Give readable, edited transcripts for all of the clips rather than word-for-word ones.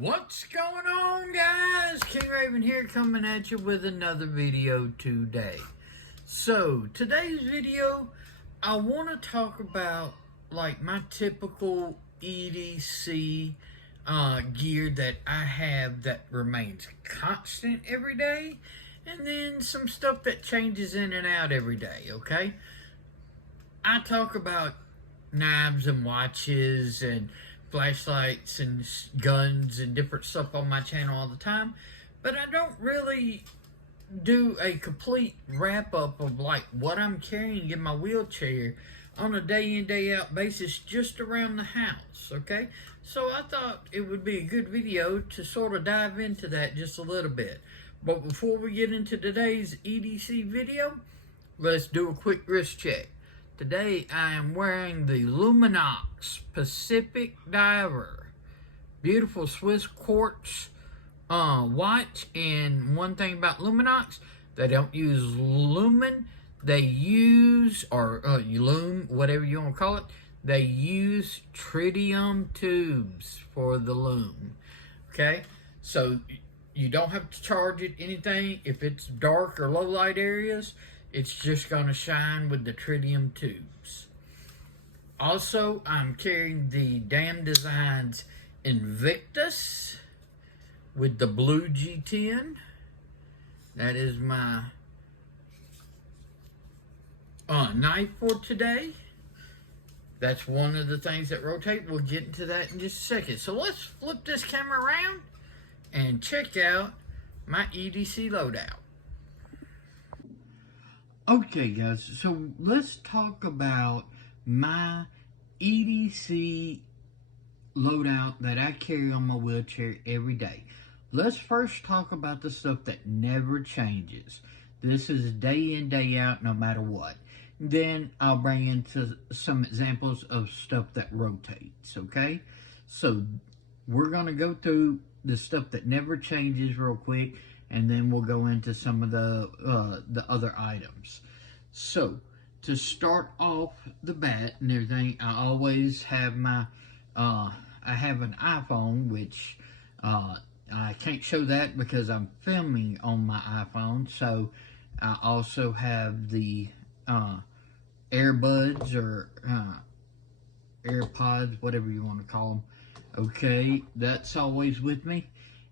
What's going on, guys? King Raven here, coming at you with another video today. So today's video, I want to talk about like my typical EDC gear that I have that remains constant every day, and then some stuff that changes in and out every day. Okay, I talk about knives and watches and flashlights and guns and different stuff on my channel all the time, but I don't really do a complete wrap-up of like what I'm carrying in my wheelchair on a day in, day out basis just around the house. Okay, so I thought it would be a good video to sort of dive into that just a little bit. But before we get into today's EDC video, let's do a quick wrist check. Today I am wearing the Luminox Pacific Diver. Beautiful Swiss quartz watch. And one thing about Luminox, they don't use lumen. They use, or lume, whatever you want to call it. They use tritium tubes for the lume. Okay? So you don't have to charge it anything. If it's dark or low light areas, it's just going to shine with the tritium tubes. Also, I'm carrying the Damn Designs Invictus with the blue G10. That is my knife for today. That's one of the things that rotate. We'll get into that in just a second. So let's flip this camera around and check out my EDC loadout. Okay, guys, so let's talk about my EDC loadout that I carry on my wheelchair every day. Let's first talk about the stuff that never changes. This is day in, day out, no matter what. Then I'll bring into some examples of stuff that rotates, okay? So we're going to go through the stuff that never changes real quick, and then we'll go into some of the other items. So, to start off the bat and everything, I always have my, I have an iPhone, which I can't show that because I'm filming on my iPhone. So, I also have the earbuds or AirPods, whatever you want to call them. Okay, that's always with me.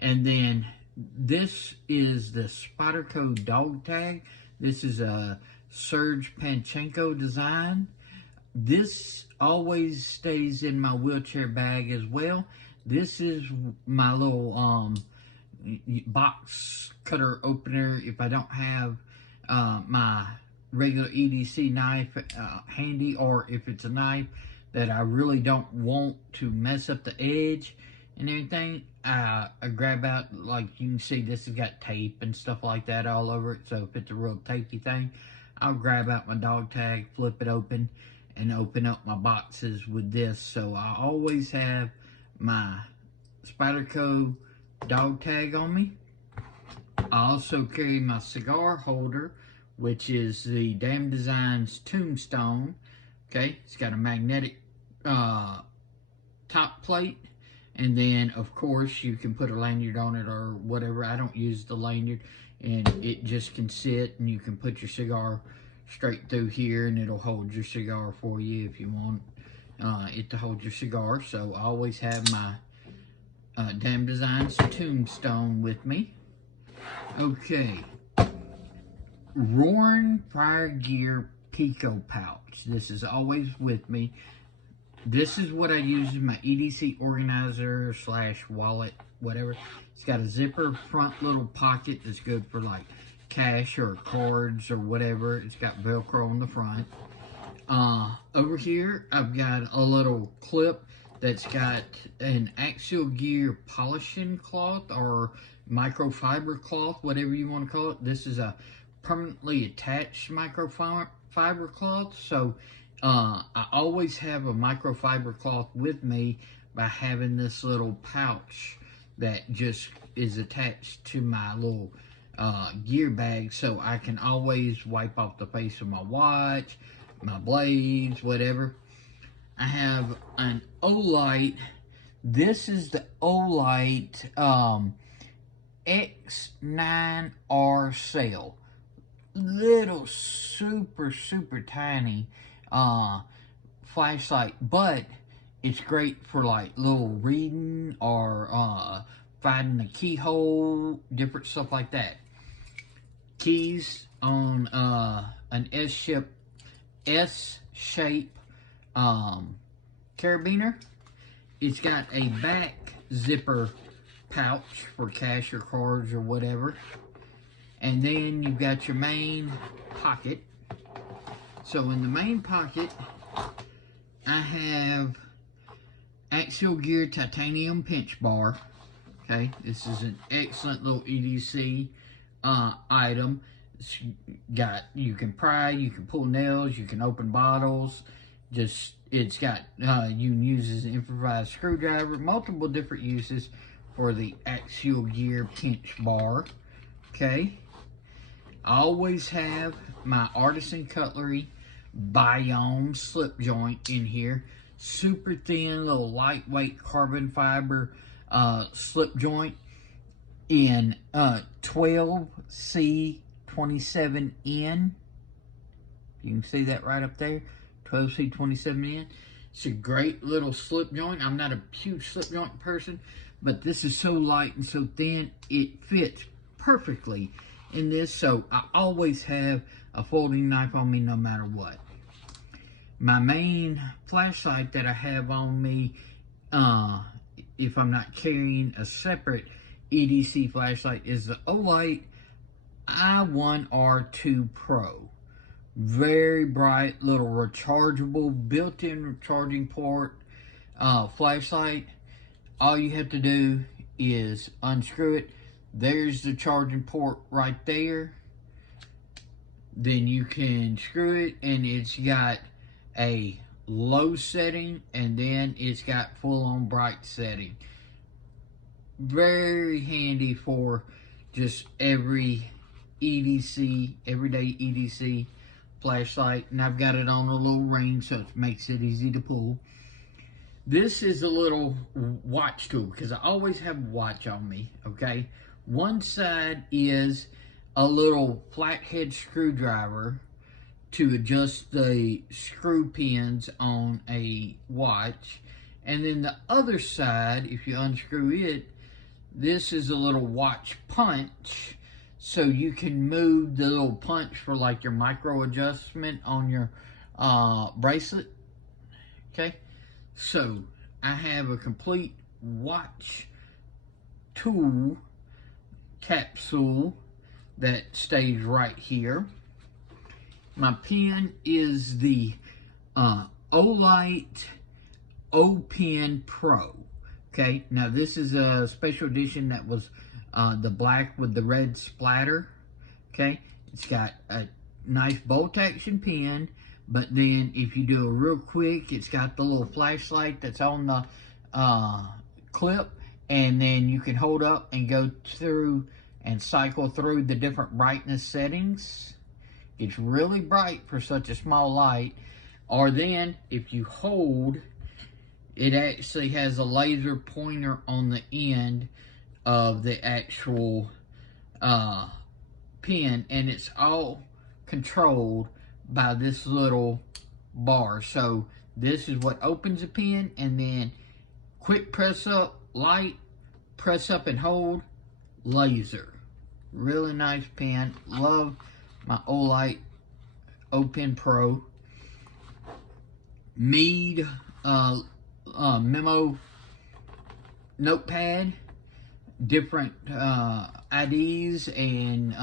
And then this is the Spyderco dog tag. This is a Serge Panchenko design. This always stays in my wheelchair bag as well. This is my little box cutter opener if I don't have my regular EDC knife handy, or if it's a knife that I really don't want to mess up the edge and everything. I grab out, like you can see, this has got tape and stuff like that all over it. So if it's a real tapey thing, I'll grab out my dog tag, flip it open, and open up my boxes with this. So I always have my Spyderco dog tag on me. I also carry my cigar holder, which is the Damn Designs Tombstone. Okay, it's got a magnetic top plate. And then, of course, you can put a lanyard on it or whatever. I don't use the lanyard, and it just can sit, and you can put your cigar straight through here, and it'll hold your cigar for you if you want it to hold your cigar. So I always have my Damn Designs Tombstone with me. Okay. Roaring Fire Gear Pico Pouch. This is always with me. This is what I use as my EDC organizer / wallet, whatever. It's got a zipper front little pocket that's good for like cash or cards or whatever. It's got Velcro on the front. Over here, I've got a little clip that's got an axial gear polishing cloth or microfiber cloth, whatever you want to call it. This is a permanently attached microfiber cloth. So I always have a microfiber cloth with me by having this little pouch that just is attached to my little gear bag, so I can always wipe off the face of my watch, my blades, whatever. I have an Olight This is the Olight X9R Sail. Little super tiny flashlight, but it's great for like little reading or finding the keyhole, different stuff like that. Keys on an S-shape carabiner. It's got a back zipper pouch for cash or cards or whatever. And then you've got your main pocket. So in the main pocket, I have Axial Gear titanium pinch bar. Okay, this is an excellent little EDC item. It's got, you can pry, you can pull nails, you can open bottles. It's got, you can use as an improvised screwdriver. Multiple different uses for the Axial Gear pinch bar. Okay. I always have my Artisan Cutlery Biome slip joint in here. Super thin, little lightweight carbon fiber slip joint in 12C27N. You can see that right up there, 12C27N. It's a great little slip joint. I'm not a huge slip joint person, but this is so light and so thin, it fits perfectly in this. So I always have a folding knife on me no matter what. My main flashlight that I have on me, if I'm not carrying a separate EDC flashlight, is the Olight i1R2 Pro. Very bright, little rechargeable, built-in charging port flashlight. All you have to do is unscrew it. There's the charging port right there. Then you can screw it, and it's got a low setting, and then it's got full-on bright setting. Very handy for just everyday EDC flashlight. And I've got it on a little ring, so it makes it easy to pull. This is a little watch tool, because I always have a watch on me, okay? One side is a little flathead screwdriver to adjust the screw pins on a watch. And then the other side, if you unscrew it, this is a little watch punch, so you can move the little punch for like your micro adjustment on your bracelet. Okay, so I have a complete watch tool capsule that stays right here. My pen is the Olight O-Pen Pro. Okay, now this is a special edition that was the black with the red splatter. Okay, it's got a nice bolt action pen, but then if you do it real quick, it's got the little flashlight that's on the clip, and then you can hold up and go through and cycle through the different brightness settings. It's really bright for such a small light. Or then, if you hold, it actually has a laser pointer on the end of the actual pen, and it's all controlled by this little bar. So this is what opens the pen, and then quick press up, light, press up and hold, laser. Really nice pen. Love my Olight O-Pen Pro. Mead memo notepad, different IDs and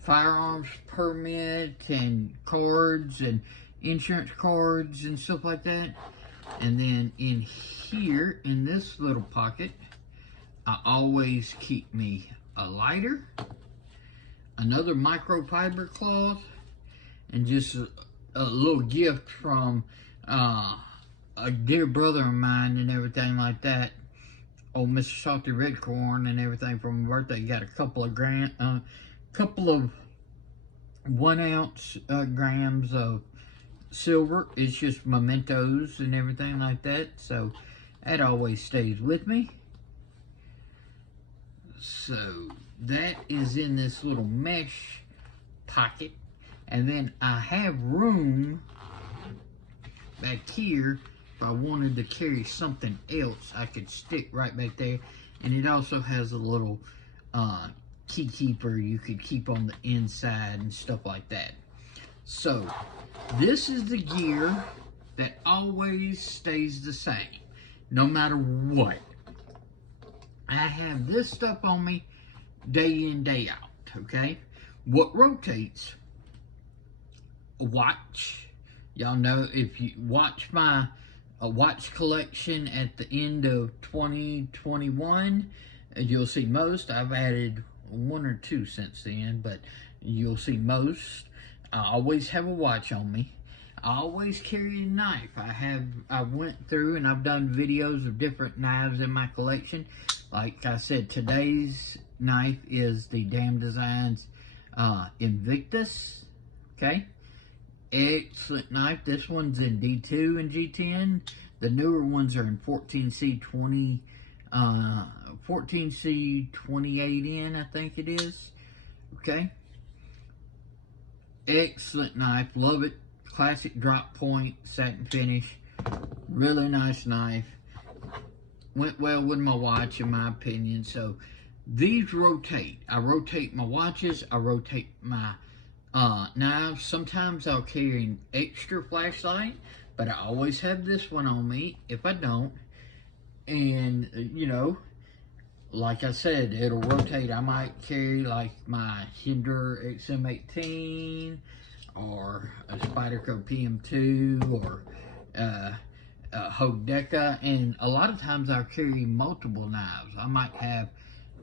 firearms permit and cards and insurance cards and stuff like that. And then in here, in this little pocket, I always keep me a lighter, another microfiber cloth, and just a little gift from a dear brother of mine and everything like that. Old Mr. Salty Red Corn and everything from my birthday. Got a couple of 1 ounce grams of silver. It's just mementos and everything like that. So That always stays with me. So that is in this little mesh pocket. And then I have room back here. If I wanted to carry something else, I could stick right back there. And it also has a little key keeper you could keep on the inside and stuff like that. So this is the gear that always stays the same, no matter what. I have this stuff on me day in, day out, okay? What rotates? A watch. Y'all know, if you watch my watch collection at the end of 2021, you'll see most. I've added one or two since then, but you'll see most. I always have a watch on me. I always carry a knife. I went through and I've done videos of different knives in my collection. Like I said, today's knife is the Damn Designs Invictus. Okay, excellent knife. This one's in D2 and G10. The newer ones are in 14C20, 14C28N, I think it is. Okay, excellent knife. Love it. Classic drop point, satin finish. Really nice knife. Went well with my watch, in my opinion. So these rotate. I rotate my watches. I rotate my knives. Sometimes I'll carry an extra flashlight, but I always have this one on me if I don't. And, you know, like I said, it'll rotate. I might carry like my Hinder XM18 or a Spyderco PM2 or Hodeca, and a lot of times I'll carry multiple knives. I might have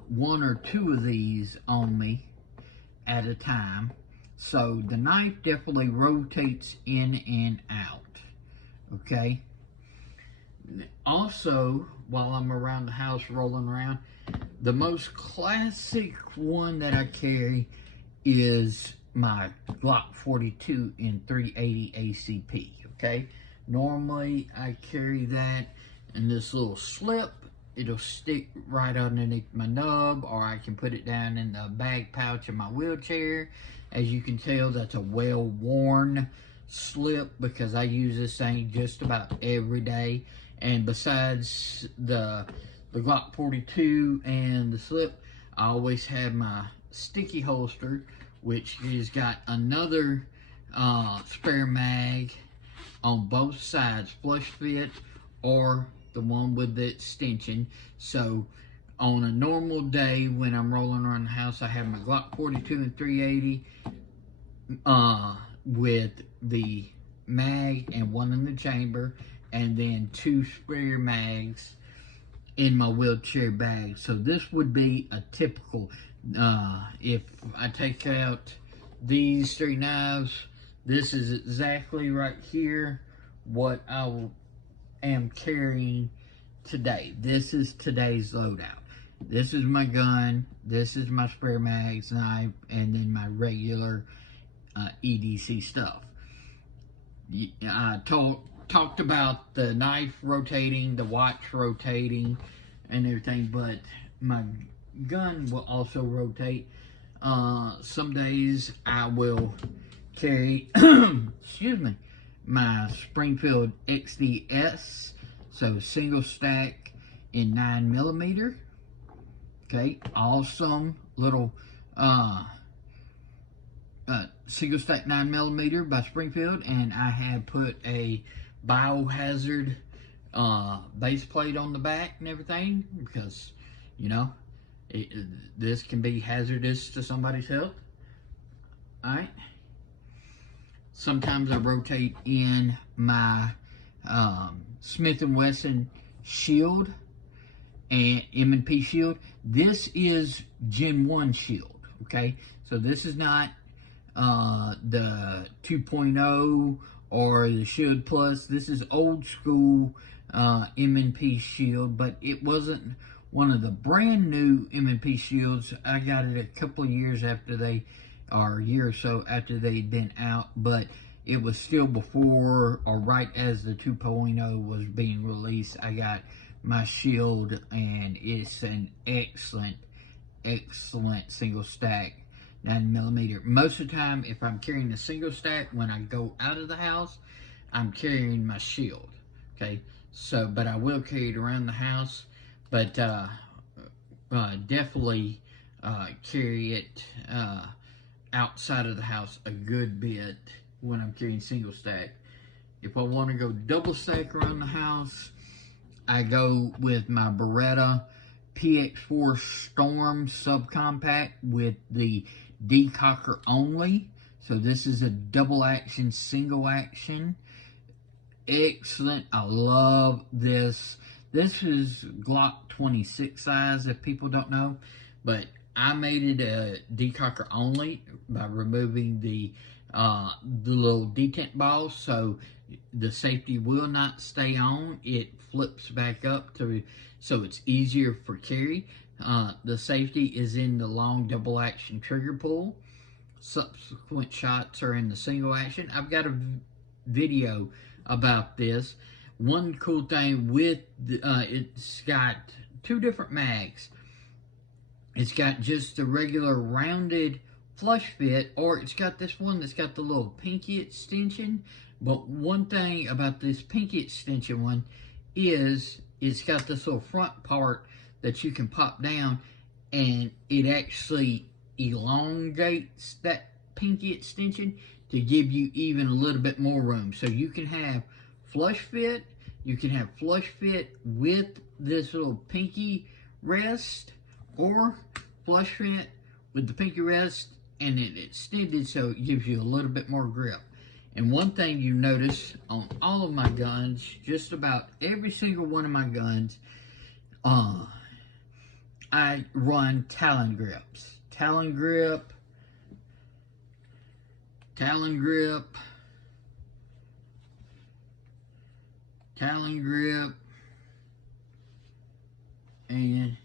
one or two of these on me at a time. So the knife definitely rotates in and out. Okay. Also, while I'm around the house rolling around, the most classic one that I carry is my Glock 42 in 380 ACP. Okay. Normally, I carry that in this little slip. It'll stick right underneath my nub, or I can put it down in the bag pouch of my wheelchair. As you can tell, that's a well-worn slip because I use this thing just about every day. And besides the Glock 42 and the slip, I always have my sticky holster, which has got another spare mag on both sides, flush fit or the one with the extension. So on a normal day when I'm rolling around the house, I have my Glock 42 and 380 with the mag and one in the chamber, and then two spare mags in my wheelchair bag. So this would be a typical, if I take out these three knives, this is exactly right here what I am carrying today. This is today's loadout. This is my gun, this is my spare mags, knife, and then my regular EDC stuff. I talked about the knife rotating, the watch rotating, and everything, but my gun will also rotate. Some days I will carry, excuse me, my Springfield XDS, so single stack in 9mm. Okay, awesome little single stack 9mm by Springfield, and I have put a biohazard base plate on the back and everything because, you know, this can be hazardous to somebody's health. Alright. Sometimes I rotate in my Smith & Wesson shield and M&P shield. This is Gen 1 shield, okay? So this is not the 2.0 or the Shield Plus. This is old school M&P shield, but it wasn't one of the brand new M&P shields. I got it a couple of years after or a year or so after they'd been out, but it was still before or right as the 2.0 was being released. I got my shield, and it's an excellent single stack 9mm. Most of the time, if I'm carrying a single stack, when I go out of the house, I'm carrying my shield. Okay, so but I will carry it around the house, but definitely carry it outside of the house a good bit when I'm carrying single stack. If I want to go double stack around the house, I go with my Beretta PX4 Storm subcompact with the decocker only. So this is a double action, single action. Excellent. I love this. This is Glock 26 size, if people don't know, but I made it a decocker only by removing the little detent ball, so the safety will not stay on. It flips back up to, so it's easier for carry. The safety is in the long double action trigger pull. Subsequent shots are in the single action. I've got a video about this. One cool thing with it's got two different mags. It's got just the regular rounded flush fit, or it's got this one that's got the little pinky extension. But one thing about this pinky extension one is it's got this little front part that you can pop down, and it actually elongates that pinky extension to give you even a little bit more room. So you can have flush fit, you can have flush fit with this little pinky rest, or flush fit with the pinky rest and it extended so it gives you a little bit more grip. And one thing you notice on all of my guns, just about every single one of my guns, I run Talon grips. Talon grip, Talon grip, Talon grip, and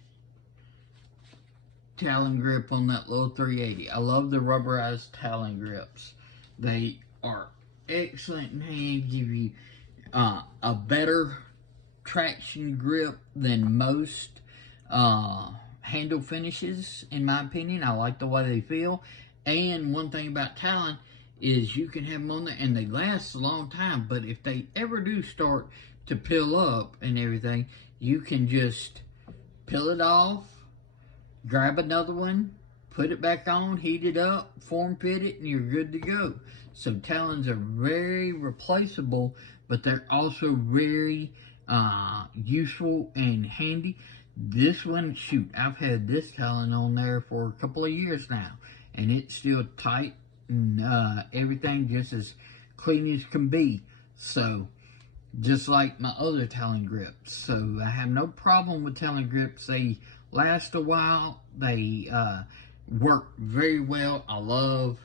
Talon grip on that little 380. I love the rubberized Talon grips. They are excellent in hand, give you a better traction grip than most handle finishes, in my opinion. I like the way they feel. And one thing about Talon is you can have them on there and they last a long time, but if they ever do start to peel up and everything, you can just peel it off, grab another one, put it back on, heat it up, form fit it, and you're good to go. So Talons are very replaceable, but they're also very useful and handy. This one, shoot, I've had this Talon on there for a couple of years now, and it's still tight and everything just as clean as can be. So, just like my other Talon grips. So, I have no problem with Talon grips. They last a while. They work very well. I love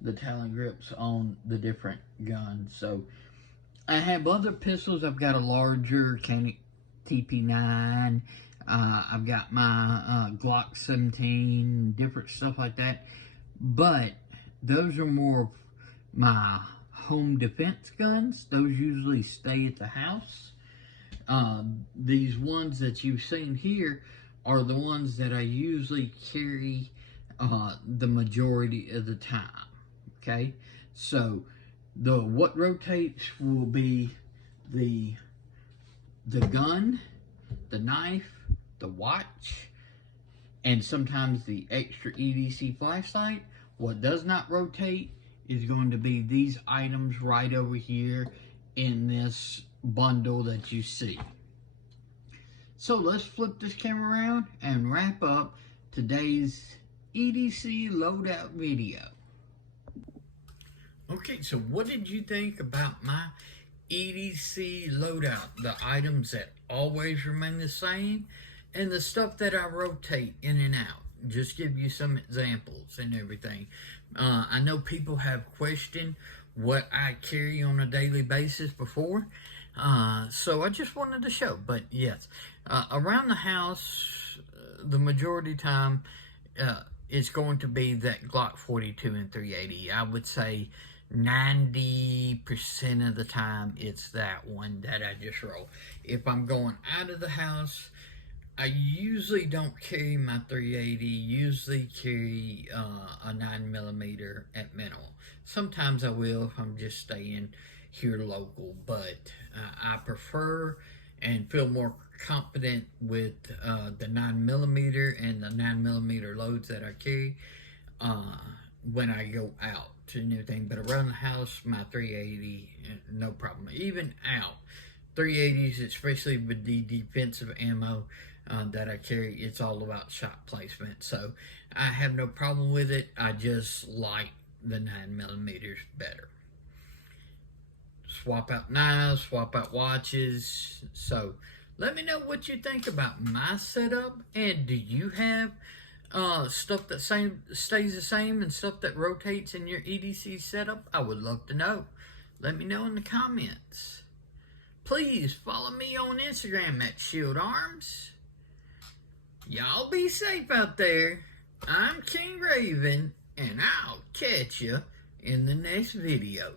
the Talon grips on the different guns. So, I have other pistols. I've got a larger Koenig TP9. I've got my Glock 17, different stuff like that. But those are more of my home defense guns. Those usually stay at the house. These ones that you've seen here are the ones that I usually carry the majority of the time. Okay, so what rotates will be the gun, the knife, the watch, and sometimes the extra EDC flashlight. What does not rotate is going to be these items right over here in this bundle that you see. So let's flip this camera around and wrap up today's EDC loadout video. Okay, so what did you think about my EDC loadout? The items that always remain the same and the stuff that I rotate in and out. Just give you some examples and everything. I know people have questioned what I carry on a daily basis before. So I just wanted to show. But yes, around the house, the majority of the time, it's going to be that Glock 42 and 380. I would say 90% of the time, it's that one that I just roll. If I'm going out of the house, I usually don't carry my 380. Usually carry a 9mm at minimal. Sometimes I will if I'm just staying here local, but I prefer and feel more confident with the 9mm and the 9mm loads that I carry when I go out and everything. But around the house, my 380, no problem. Even out, 380s, especially with the defensive ammo that I carry, it's all about shot placement. So I have no problem with it. I just like the 9mm better. Swap out knives, swap out watches. So let me know what you think about my setup, and do you have stuff that stays the same and stuff that rotates in your EDC setup? I would love to know. Let me know in the comments. Please follow me on Instagram at Shield Arms. Y'all be safe out there. I'm King Raven, and I'll catch you in the next video.